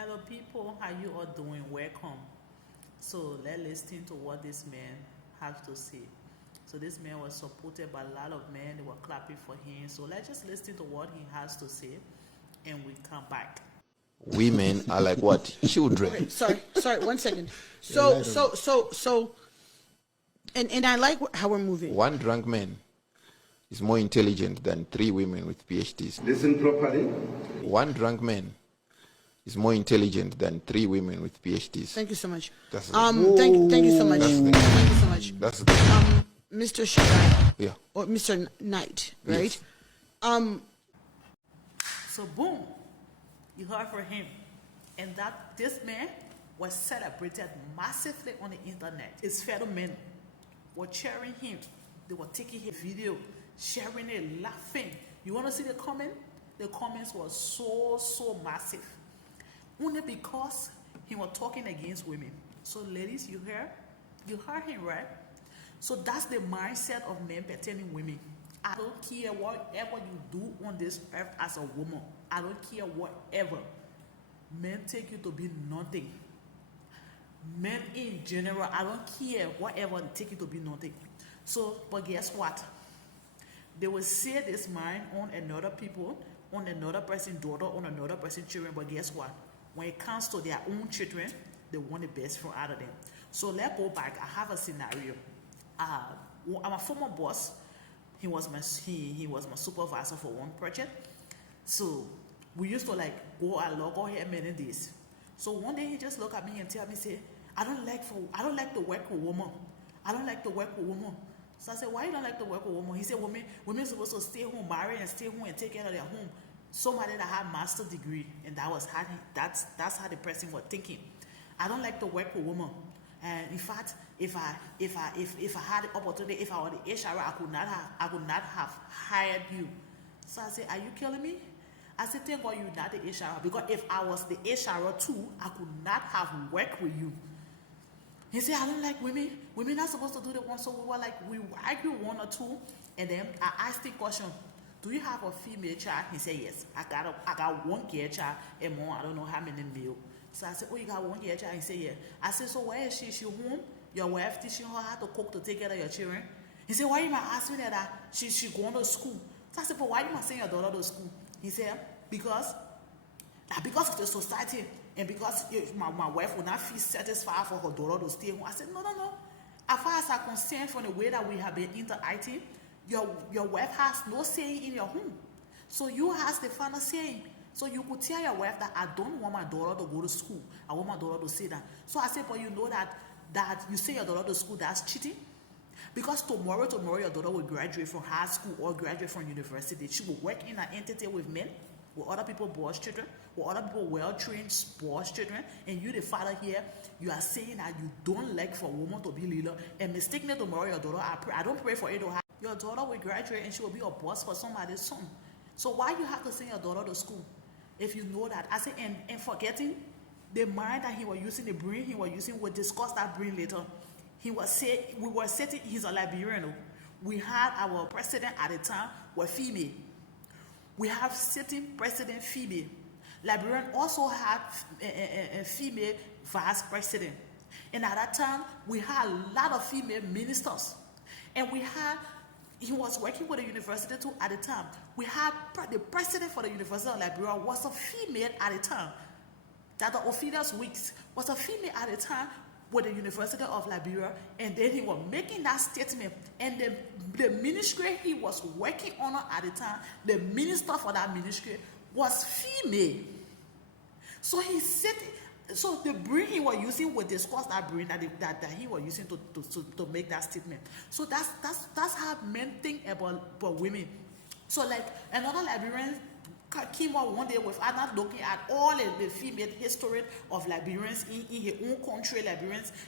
Hello, people. How you all doing? Welcome. So let's listen to what this man has to say. So this man was supported by a lot of men. They were clapping for him. So let's just listen to what he has to say, and we come back. Women are like what? Children. Okay, sorry, 1 second. So, and I like how we're moving. One drunk man is more intelligent than 3 women with PhDs. Listen properly. One drunk man is more intelligent than 3 women with PhDs. Thank you so much. That's the- Thank you so much. That's the- Thank you so much. That's the Mr. Shaddai, yeah. or Mr. Knight, right? Yes. So boom, you heard from him, and that this man was celebrated massively on the internet. His fellow men were cheering him. They were taking his video, sharing it, laughing. You want to see the comment? The comments were so massive. Only because he was talking against women. So ladies, you heard him, right? So that's the mindset of men pertaining women. I don't care whatever you do on this earth as a woman. I don't care whatever. Men take you to be nothing. Men in general, I don't care whatever they take you to be nothing. So, but guess what? They will say this mind on another people, on another person's daughter, on another person's children. But guess what? When it comes to their own children, they want the best from out of them. So let's go back. I have a scenario. I'm a former boss. He was my supervisor for one project. So we used to like go here many days. So one day he just looked at me and tell me, say, I don't like to work with women. I don't like to work with women. So I said, why you don't like to work with women? He said, women supposed to stay home, marry and stay home and take care of their home. Somebody that had master's degree, and that's how the person was thinking. I don't like to work with women. And in fact, if I had the opportunity, if I were the HR, I could not have hired you. So I said, are you killing me? I said, thank God you're not the HR, because if I was the HR too, I could not have worked with you. He said, I don't like women. Women are supposed to do the one. So we were like, we argued 1 or 2, and then I asked the question, do you have a female child? He said, yes. I got 1 girl child and more. I don't know how many male. So I said, oh, you got 1 girl child? He said, yeah. I said, so where is she? She home? Your wife teaching her how to cook to take care of your children? He said, why you might ask me that she going to school? So I said, but why you might send your daughter to school? He said, because of the society, and because my wife will not feel satisfied for her daughter to stay home. I said, no. As far as I'm concerned, from the way that we have been interacting, your wife has no say in your home. So you has the final say. So you could tell your wife that I don't want my daughter to go to school. I want my daughter to say that. So I said, but you know that you send your daughter to school, that's cheating. Because tomorrow your daughter will graduate from high school or graduate from university. She will work in an entity with men, with other people boys' children, with other people well-trained boys' children, and you, the father here, you are saying that you don't like for a woman to be leader, and mistakenly tomorrow your daughter, I don't pray for it to happen. Your daughter will graduate and she will be a boss for somebody's son. So why you have to send your daughter to school if you know that? I said, and forgetting the mind that he was using, the brain he was using, we'll discuss that brain later. We were setting, he's a Liberian. We had our president at the time were female. We have sitting president female. Liberian also had a female vice president. And at that time, we had a lot of female ministers. And he was working with the university too at the time. We had the president for the University of Liberia was a female at the time. Dr. Ophelia Weeks was a female at the time with the University of Liberia, and then he was making that statement, and the ministry he was working on at the time, the minister for that ministry was female. So he said, so the brain he was using would discuss that brain that he was using to make that statement. So that's how men think about women. So like another Liberian came out one day with not looking at all the female history of Liberians in her own country,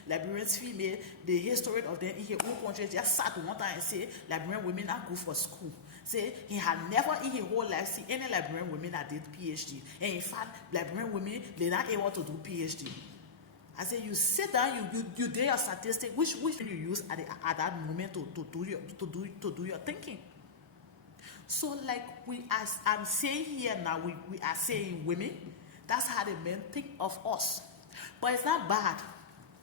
Liberians female, the history of them in her own country. Just sat one time and say Liberian women are good for school. Say he had never in his whole life seen any Liberian women that did PhD. And in fact, Liberian women, they're not able to do PhD. I say you sit down, you do your statistics, which you use at that moment to do your thinking. So like I'm saying here now, we are saying women. That's how the men think of us. But it's not bad.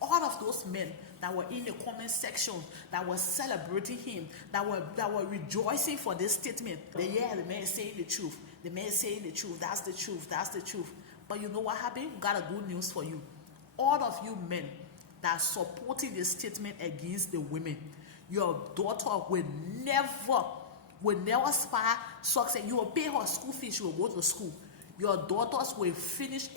All of those men that were in the comment section, that were celebrating him, that were rejoicing for this statement, the man is saying the truth. The man is saying the truth. That's the truth. That's the truth. But you know what happened? We got a good news for you. All of you men that are supporting this statement against the women, your daughter will never spare success. You will pay her school fees. She will go to school. Your daughters will finish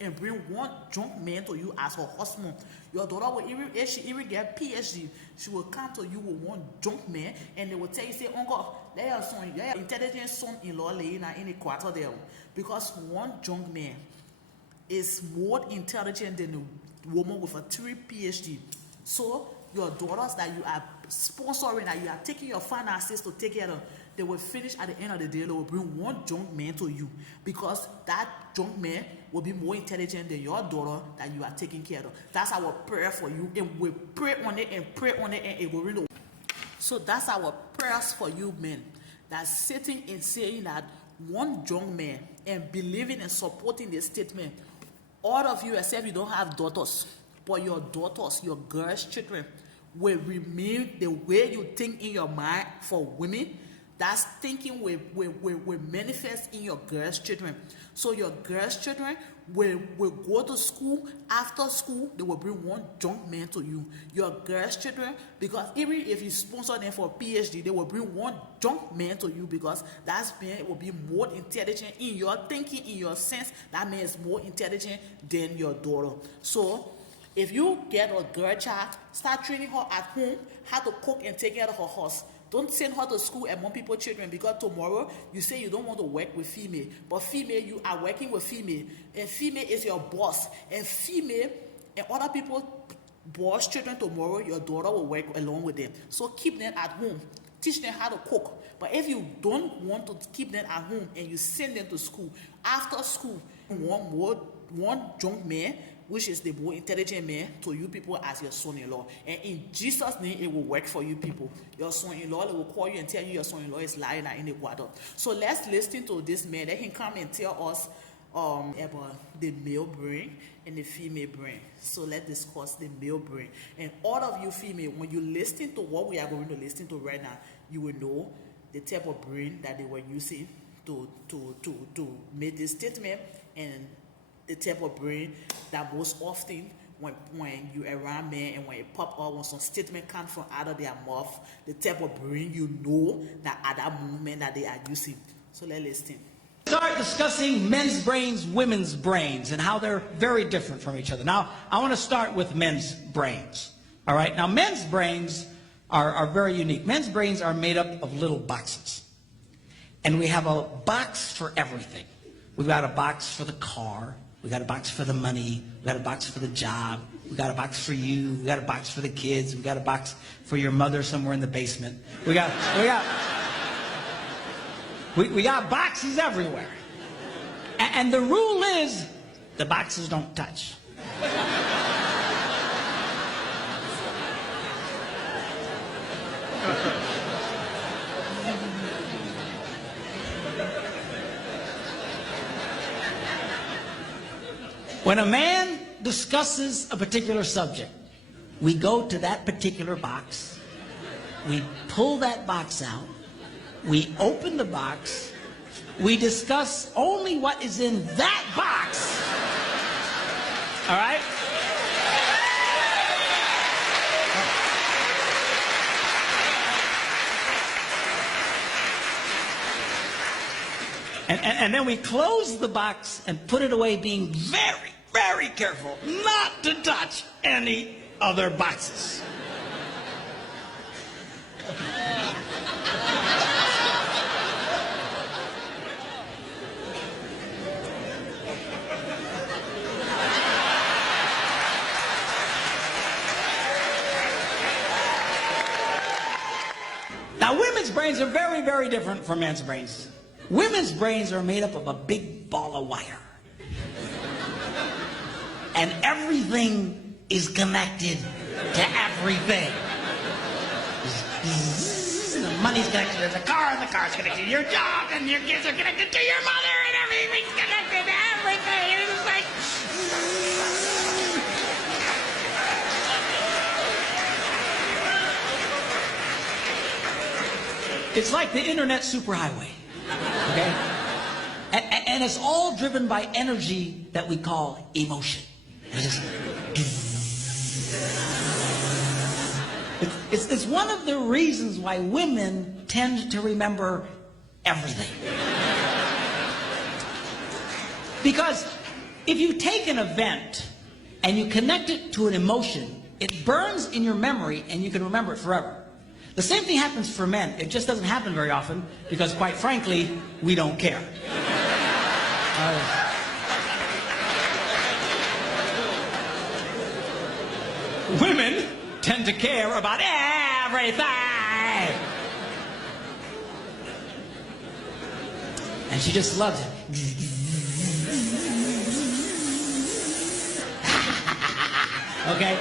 and bring one drunk man to you as her husband. Your daughter will even, if she even get PhD, she will come to you with one drunk man, and they will tell you, say, uncle, there's your intelligent son-in-law laying in the quarter there. Because one drunk man is more intelligent than a woman with a 3 PhD. So your daughters that you are sponsoring, that you are taking your finances to take care of, they will finish at the end of the day. They will bring one drunk man to you, because that drunk man will be more intelligent than your daughter that you are taking care of. That's our prayer for you, and we pray on it and pray on it, and it will really. So that's our prayers for you men, that sitting and saying that one drunk man and believing and supporting this statement. All of you, except you don't have daughters, but your daughters, your girls' children, will remain the way you think in your mind for women. That's thinking will manifest in your girls' children. So your girls' children will go to school. After school, they will bring one drunk man to you. Your girls' children, because even if you sponsor them for a PhD, they will bring one drunk man to you, because that man will be more intelligent in your thinking, in your sense. That man is more intelligent than your daughter. So if you get a girl child, start training her at home how to cook and take care of her house. Don't send her to school among people's children, because tomorrow you say you don't want to work with female, but female, you are working with female, and female is your boss, and female and other people's boss children tomorrow, your daughter will work along with them. So keep them at home, teach them how to cook. But if you don't want to keep them at home and you send them to school, after school, one drunk man, which is the more intelligent man, to you people as your son-in-law. And in Jesus' name, it will work for you people. Your son-in-law, they will call you and tell you your son-in-law is lying in the water. So let's listen to this man. Let him come and tell us about the male brain and the female brain. So let's discuss the male brain. And all of you female, when you listen to what we are going to listen to right now, you will know the type of brain that they were using to make this statement, and the type of brain that most often when you around men and when it pop up, when some statement comes from out of their mouth, the type of brain you know that at that moment that they are using. So let's listen. Start discussing men's brains, women's brains, and how they're very different from each other. Now, I want to start with men's brains. All right. Now, men's brains are very unique. Men's brains are made up of little boxes. And we have a box for everything. We've got a box for the car. We got a box for the money. We got a box for the job. We got a box for you. We got a box for the kids. We got a box for your mother somewhere in the basement. We got boxes everywhere. And the rule is the boxes don't touch. When a man discusses a particular subject, we go to that particular box, we pull that box out, we open the box, we discuss only what is in that box. All right? And then we close the box and put it away, being very, very careful not to touch any other boxes. Now, women's brains are very, very different from men's brains. Women's brains are made up of a big ball of wire. And everything is connected to everything. The money's connected to the car, and the car's connected to your job, and your kids are connected to your mother, and everything's connected to everything. It's like the internet superhighway, okay? And it's all driven by energy that we call emotion. It's one of the reasons why women tend to remember everything. Because if you take an event and you connect it to an emotion, it burns in your memory and you can remember it forever. The same thing happens for men. It just doesn't happen very often because, quite frankly, we don't care. Women tend to care about everything. And she just loves it. Okay?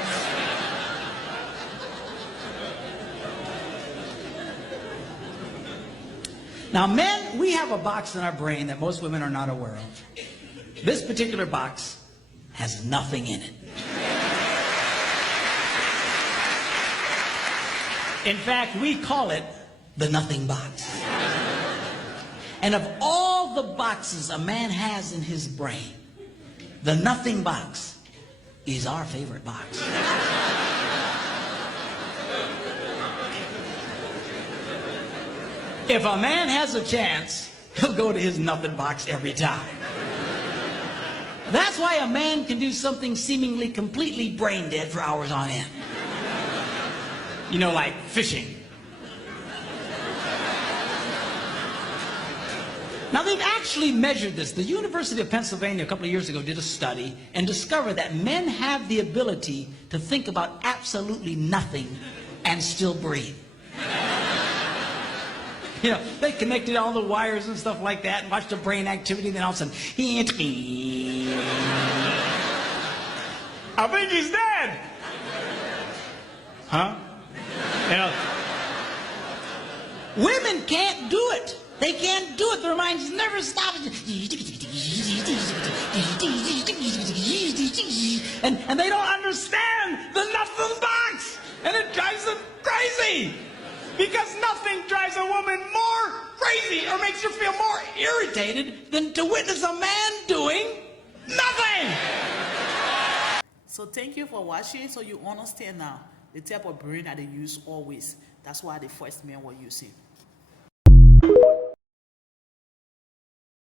Now, men, we have a box in our brain that most women are not aware of. This particular box has nothing in it. In fact, we call it the nothing box. And of all the boxes a man has in his brain, the nothing box is our favorite box. If a man has a chance, he'll go to his nothing box every time. That's why a man can do something seemingly completely brain dead for hours on end. You know, like fishing. Now, they've actually measured this. The University of Pennsylvania a couple of years ago did a study and discovered that men have the ability to think about absolutely nothing and still breathe. You know, they connected all the wires and stuff like that and watched the brain activity, then all of a sudden, I think he's dead. Huh? You know, women can't do it. They can't do it. Their minds never stop. And they don't understand the nothing box. And it drives them crazy. Because nothing drives a woman more crazy or makes her feel more irritated than to witness a man doing nothing. So thank you for watching. So you understand now the type of brain that they use always. That's why the first men were using.